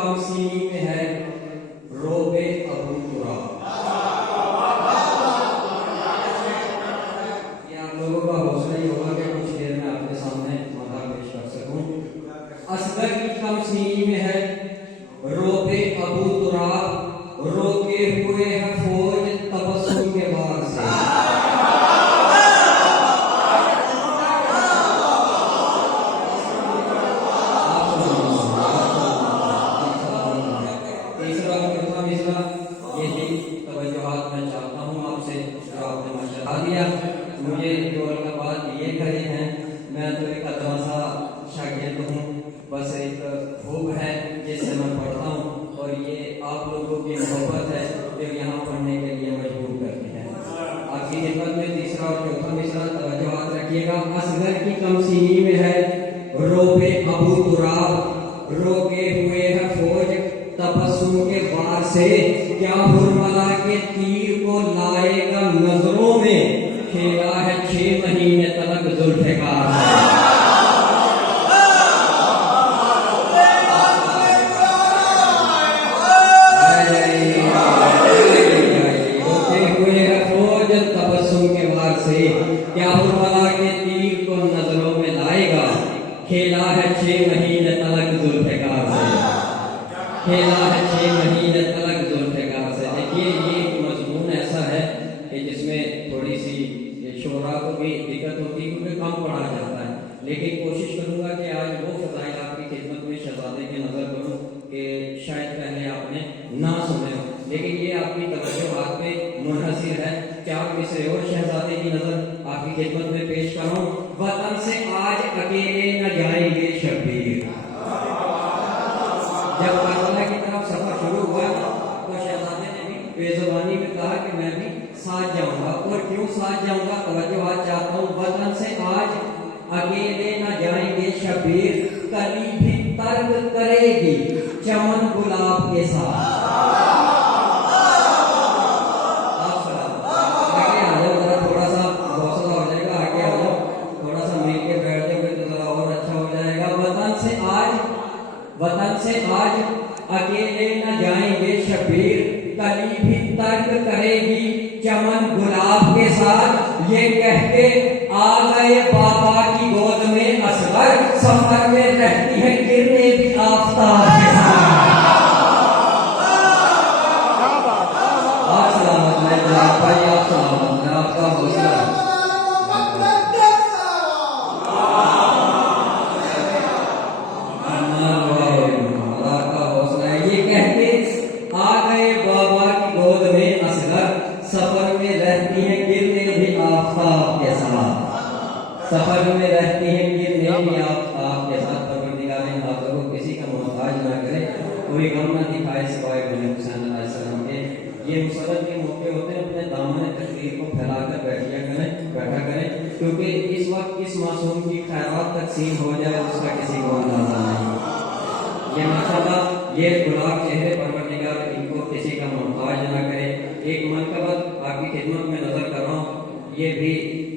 कम सीनी में है रोबे अबू तुराब। ये आप लोगों का हौसला ही होगा कि कुछ देर में आपके सामने मदा पेश कर सकूं। असगर की कम सीनी में है रोबे अबू तुराब, रोके हुए है फौज तबस्सुम के वार से। मुझे जो अलकाबाद लिए खड़े हैं, मैं तो एक अदवा सा शागिर्द हूँ, बस एक खूब है जिससे मैं पढ़ता हूँ, और ये आप लोगों की मोहब्बत है जो यहाँ पढ़ने के लिए मजबूर करते हैं। आपकी खिदमत में तीसरा और चौथा मिसरा तवज्जो हाथ रखिएगा। असगर की कम सीनी में है रोबे अबू तुराब, रोके हुए है फौज तबस्सुम के वार से, क्या हुरमला के तीर को लाएगा नजरों में, खेला है 6 महीने तलक जुल्फ़िकार से। रोके हुए है फौज तबस्सुम के वार से, क्या हुरमला के तीर को नजरों में लाएगा, खेला है 6 महीने तलक जुल्फ़िकार से, खेला है 6 महीने तलक जुल्फ़िकार से। देखिए ये मजमून ऐसा है कि जिसमें थोड़ी सी शोरा को भी दिक्कत होती है क्योंकि कम पढ़ा जाता है, लेकिन कोशिश करूंगा कि आज वो फजाइल आपकी खिदमत में शहजादे की नजर करूं कि शायद पहले आपने ना सुने हो, लेकिन ये आपकी तवज्जो हाथ पे मुनहसिर है। 4 मिसरे और शहजादे की नजर आपकी खिदमत में पेश कर रहा हूं। वतन से आज अकेले न जाएंगे शब्बीर। जब करबला की तरफ सफर शुरू हुआ तो शहजादे ने भी बेजुबानी में कहा कि मैं भी साथ जाऊंगा, और क्यों साथ जाऊंगा तवज्जो हाथ चाहता हूँ। वतन से आज अकेले न जाएंगे शब्बीर, कली भी तर्क करेगी चमन गुलाब के साथ। आगे आ जाओ जरा, थोड़ा सा हौसला हो जाएगा, आगे आ जाओ, थोड़ा सा मिल के बैठ जाओगे तो जरा और अच्छा हो जाएगा। वतन से आज अकेले न जाएंगे शब्बीर, कली भी तर्क करेगी चमन गुलाब के साथ, ये कह के आ गए बाबा की गोद में असगर, सफर में रहती है गिरने भी आफताब के साथ। आप सलामत हैं जनाब भाई, आप सलामत हैं, आपका हौसला सफर में रहती हैं गिरने भी आपके साथ। परवरदिगार इन हाथों को किसी का मोहताज ना करे, कोई गम ना दिखाए सिवाय बने हुसैन अलैहिस्सलाम के। ये मुसल्लत के मौके होते हैं, अपने दामन तकदीर को फैलाकर बैठा करें, क्योंकि इस वक्त इस मासूम की खैरात तकसीम हो जाए उसका किसी को अंदाजा नहीं। ये माशाअल्लाह ये गुलाब चेहरे परवरदिगार इनको किसी का मोहताज ना करे। एक मनकबत आपकी खिदमत में नजर कर रहा हूँ, ये भी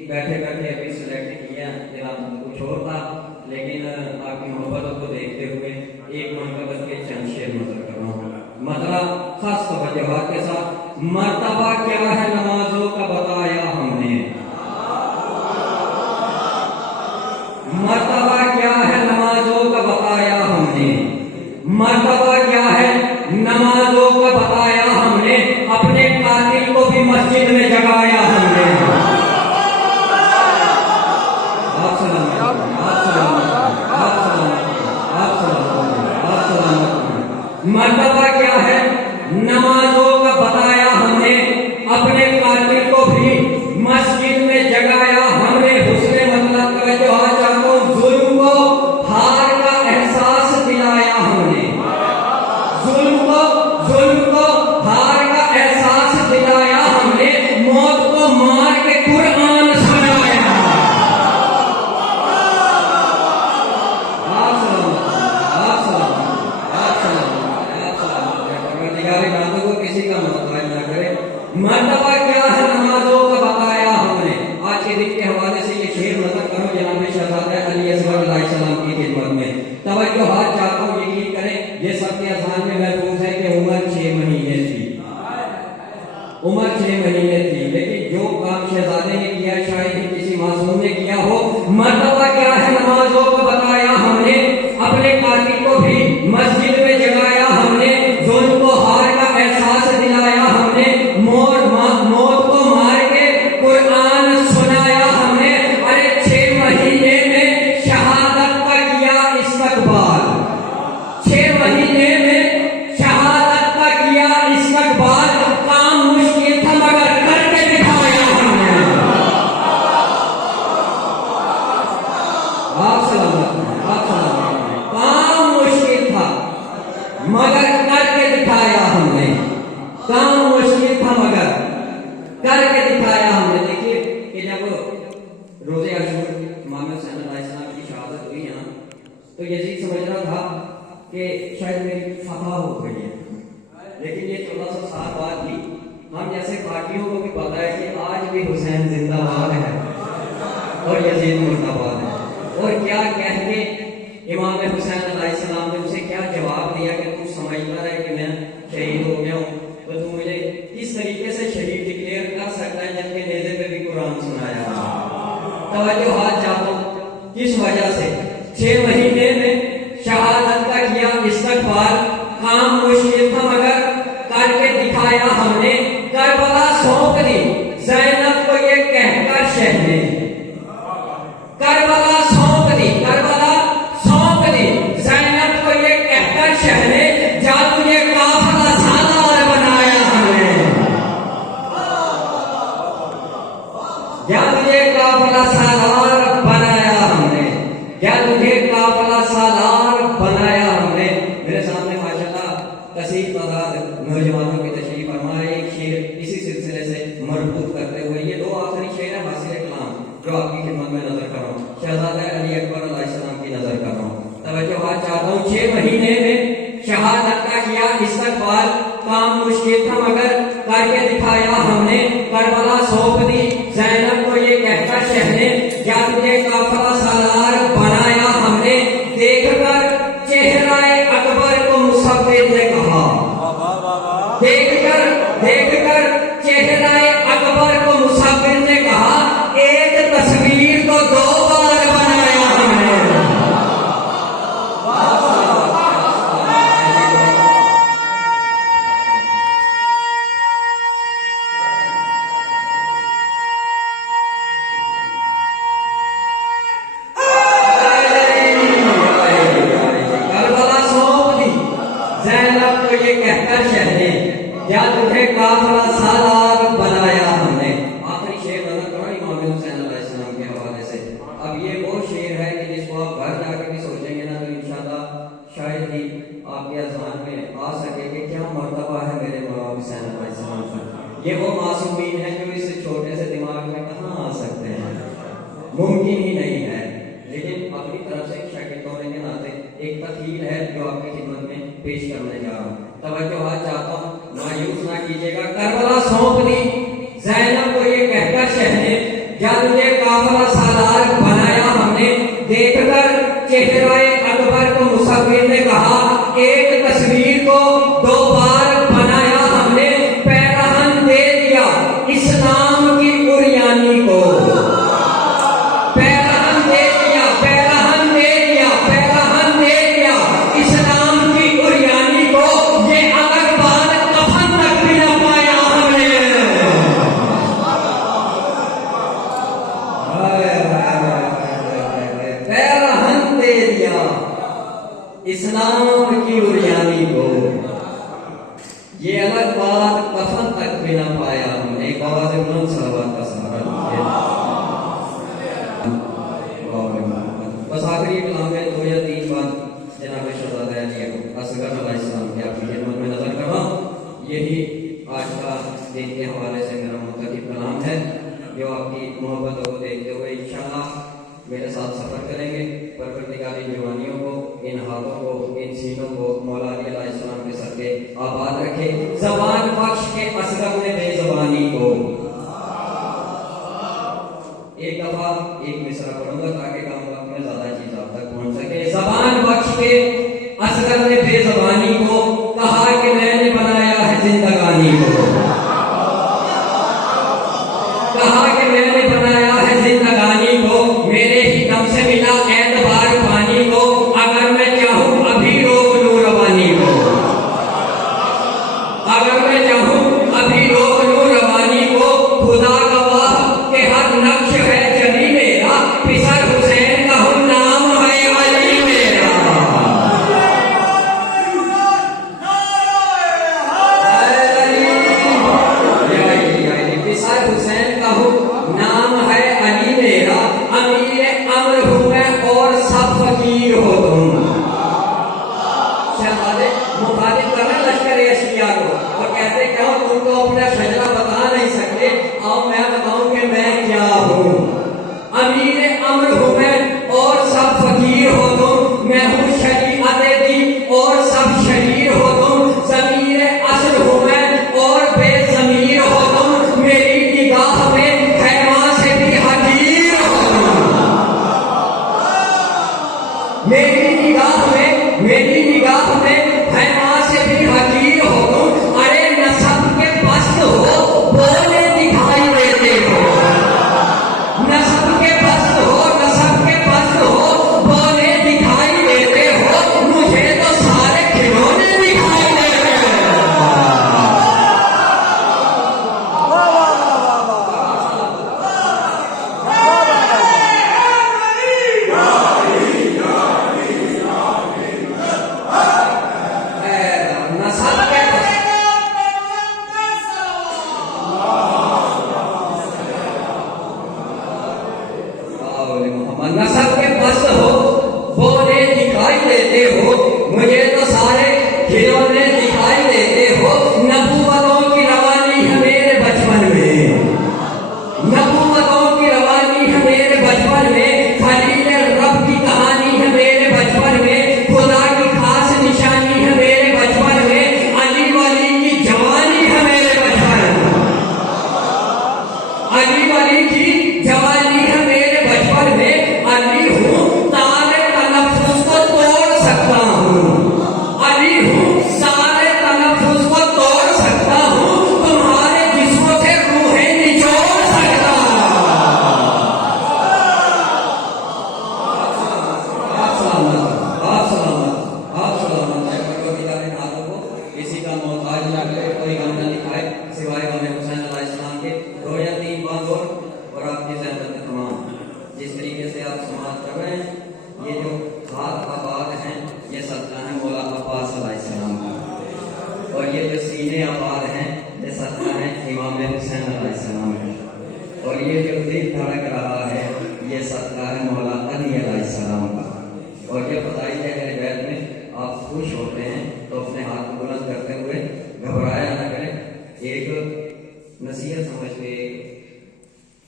बैठे बैठे अभी सिलेक्ट किया, मेरा कुछ और था, लेकिन आपकी मोहब्बतों को देखते हुए एक मनकबत के चंद शेर नजर कर रहा हूँ। मतला खास तवज्जो के साथ। मर्तबा क्या है नमाजों का बताया हमने, मर्तबा क्या है नमाजों का बताया हमने, मर्तबा क्या है नमाजों का बताया हमने, अपने कातिल को भी मस्जिद में जगाया हमने। मर्तबा क्या है नमाजों का बताया हमने, अपने कातिल को भी मस्जिद में जगाया हमने। हुस्ने मतलब तवज्जो हाथ चाहूं, जुल्म को हार का एहसास दिलाया हमने, जुल्म को हार का एहसास दिलाया हमने, मौत को मार के कुरान सुनाया। किसी का मोहताज ना करे। मर्तबा क्या है नमाजों का बताया हमने। आज के दिन के हवाले से ये शेर नजर करो जनाब शहजादा अली असगर अलैहिस्सलाम की खिदमत में। तवज्जो हाथ चाहता हूँ, यकीन करें ये सबके अज़हान शहजादे ने किया, शायद ही किसी मासूम ने किया हो। मर्तबा क्या है नमाजों को बताया हमने, अपने कातिल को भी मस्जिद में जगाया हमने, जुल्म को हार का एहसास दिलाया हमने, मौत को मार के कुरान सुनाया हमने। अरे 6 महीने में शहादत का किया इस्तकबाल, 6 महीने में शहादत का किया इस्तकबाल। काम मुश्किल था मगर करके दिखाया हमने। आप सलामत हैं, आप सलामत हैं। काम मुश्किल था मगर करके दिखाया हमने, काम मुश्किल था मगर करके दिखाया हमने। देखिए कि जब रोज़े आशूर इमाम हुसैन अलैहिस्सलाम की शहादत हुई ना, तो यजीद समझ रहा था कि शायद मेरी फतह हो गई है, लेकिन ये 1400 साल बाद भी हम जैसे पार्टियों को भी पता है कि आज भी हुसैन जिंदाबाद है और यजीद मुर्दाबाद है। और क्या कह के इमाम हुसैन अलैहिस्सलाम ने उसे क्या जवाब दिया कि तू समझता है कि मैं शहीद हो गया हूँ, तो तू मुझे किस तरीके से शहीद डिक्लेयर कर सकता है जबकि नेज़े पे भी कुरान सुनाया। तवज्जो हाथ चाहता हूँ किस वजह से 6 महीने में शहादत का किया इस्तकबाल। काम मुश्किल था मगर करके दिखाया हमने। करबला सौंप दी ज़ैनब को ये कहकर शहने, करबला सौंप दी, करबला सौंप दी ज़ैनब को ये कहकर शहने, जा तुझे काफिला सालार बनाया हमने, जा तुझे काफिला सालार बनाया हमने, जा तुझे काफिला सालार बनाया हमने। मेरे सामने माशाल्लाह कसीर तादाद नौजवानों की तशरीफ फरमा है। एक शेर इसी सिलसिले से मरबूत करते हुए, ये 2 आखिरी शेर है हासिल कलाम जो आपकी खिदमत में नजर कर रहा हूँ, शहजादा अली अकबर अलैहिस्सलाम की नजर कर रहा हूँ। तवज्जो हाथ चाहता हूँ। 6 महीने में शहादत का किया इस्तकबाल। काम मुश्किल था मगर करके दिखाया हमने। करबला सौंप दी ज़ैनब को ये कहकर शहने, या तुझे काफिला सालार बनाया हमने। देखकर चेहराए अकबर को मुसव्विर ने कहा, देखकर चेहराए अकबर को मुसव्विर ने कहा, एक तस्वीर को 2 बार बनाया हमने। करबला सौंप दी ज़ैनब को ये कहकर शहने, या तुझे काफिला सालार बनाया हमने। आखिरी शेर नजर करो इमाम हुसैन अलैहिस्सलाम के हवाले से। अब ये वो शेर है कि जिसको आप घर जाकर भी सोचेंगे ना तो इंशाल्लाह शायद ही आपके अज़हान में आ सके कि क्या मर्तबा है मेरे इमाम हुसैन अलैहिस्सलाम का। ये वो मासूमीन है जो इस छोटे से दिमाग में कहाँ आ सकते हैं, मुमकिन ही नहीं है। लेकिन अपनी तरफ से शागिर्द होने के नाते एक तखील है जो आपकी खिदमत में पेश करने जा रहा हूँ। तवज्जो हाथ चाहता हूँ, मायूस ना कीजिएगा। करबला सौंप दी ज़ैनब को ये कहकर शहने, या तुझे काफिला सालार बनाया हमने। देखकर चेहराए अकबर को मुसव्विर ने कहा, एक तस्वीर को 2 बार बनाया हमने। पैरहन दे दिया इस्लाम की उरियानी को, पैरहन दे दिया, पैरहन दे दिया, पैरहन दे दिया इस्लाम की उरियानी को। ये अलग बात कफन तक भी न पाया हमने। पैरहन दे दिया इस्लाम की उरियानी को, ये अलग बात कफन तक भी न पाया हमने। एक आवाज़ बुलंद सलावत का सहारा लीजिए। बस आखिरी कलाम में 2 या 3 बात जनाब शहजादा अली असगर अलैहिस्सलाम की आपकी खिदमत में नजर कर रहा हूँ। यही आज का दिन के हवाले से मेरा मुंतखब कलाम है जो आपकी मोहब्बतों को देखते हुए इंशाअल्लाह मेरे साथ सफर करेंगे। परवरदिगारी जवानियों को, इन हाथों को, इन सीनों को मौला अली अलैहिस्सलाम के सदके आबाद रखे। ज़बान बख्श के असगर ने बेज़बानी को। एक दफा एक मिसरा पढ़ूंगा ताकि कम वक्त में ज्यादा चीज आप तक पहुंच सके। ज़बान बख्श के असगर ने बेज़बानी को, कहा कि मैंने बनाया है जिंदगानी को, कहा कि कौल मोहम्मद। न सबके बस हो बोले दिखाई देते हो, मुझे तो सारे खिलौने दिखाई देते हो। नबूवतों की रवानी है मेरे बचपन में, नबूवतों की रवानी है मेरे बचपन में। खलील रब की कहानी है मेरे बचपन में, खुदा की खास निशानी है मेरे बचपन में। अली वली की जवानी है मेरे बचपन में, अली वली की जवानी है मेरे बचपन में। अली हूँ तारे तलफ्फुज़ को तोड़ सकता हूँ, अली हूँ सारे तलफ्फुज़ को तोड़ सकता हूँ, तुम्हारे जिस्मों से रूहें निचोड़ सकता हूँ। आप सलामत, आप सलामत, आप सलामत है। परवरदिगार इन हाथों को किसी का मोहताज ना करे, कोई गम न दिखाए सिवाय गम हुसैन अलैहिस्सलाम के। दो या तीन बात और आपकी ज़हमत तमाम। जिस तरीके से आप समाज कर रहे हैं, ये जो हाथ आबाद हैं, ये सदका है मौला अब्बास अलैहिस्सलाम का, और ये जो सीने आबाद हैं, ये सदका है इमाम हुसैन अलैहिस्सलाम का, और ये जो दिल धड़क रहा है, ये सदका है मौला अली अलैहिस्सलाम का। और ये बताइए अहले बैत में आप खुश होते हैं तो अपने हाथ को बुलंद करते हुए घबराया न करें। एक नसीहत समझ के,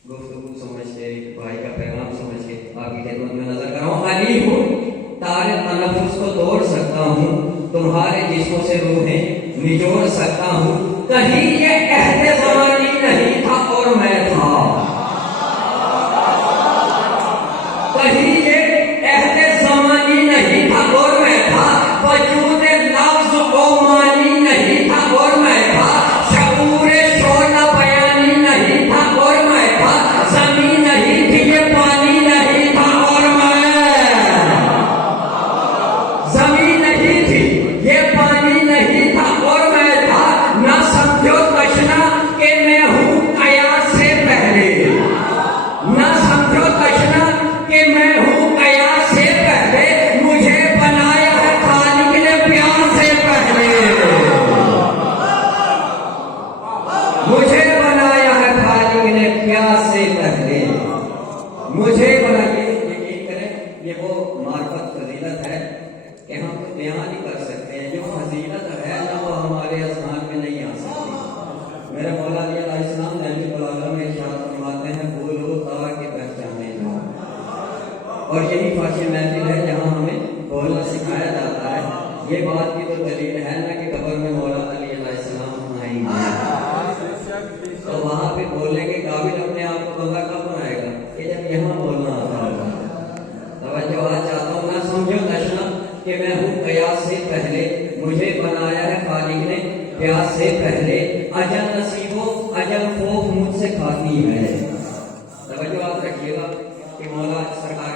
गुफ्तगू समझ के, भाई का पैगाम समझ के आपकी खिदमत में नजर कर रहा हूँ। अली हूँ तारे तनफ्फुज़ को तोड़ सकता हूँ, तुम्हारे जिस्मों से रूहें निचोड़ सकता हूँ। कहीं ये अहद ज़मानी नहीं था और मैं था, कहीं ये अहद ज़मानी नहीं था और मैं था। वजूद लफ्ज़ ओ मानी नहीं था और मैं था। शऊर शोला बयानी नहीं था और मैं था। ज़मीन नहीं थी ये पानी नहीं था और मैं, ज़मीन नहीं थी ये पानी नहीं था और मैं था। न समझो तशना कि मैं हूँ कयास से पहले, न समझो तशना कि मैं हूँ कयास से पहले। मुझे बनाया है खालिक ने प्यार से पहले, मुझे बनाया है खालिक ने प्यार से पहले। मुझे बनाइए, यकीन करें ये वो मार्फत फजीलत है कि हम तो बयान नहीं कर सकते हैं। जो फजीलत है ना वो हमारे अज़हान में नहीं आ सकती। मेरे मौला अली अलैहिस्सलाम नहजुल बलागा में इरशाद फरमाते हैं, बोलो ताकि पहचाने जाओ। और यही फाशी महफिल है जहाँ हमें बोलना सिखाया जाता है। ये बात की तो दलील है ना कि कब्र में मौला अली अलैहिस्सलाम आएंगे, तो वहाँ पे बोलने के काबिल अपने आप को बंदा कब बनाएगा कि जब यहाँ बोलना आता होगा। तवज्जो आज चाहता हूँ, ना समझो तशना कि मैं हूँ कयास से पहले, मुझे बनाया है खालिक ने प्यास से पहले। अजल नसीबो अजल खौफ मुझसे खाती है। तवज्जो आज रखिएगा कि मौला सरकार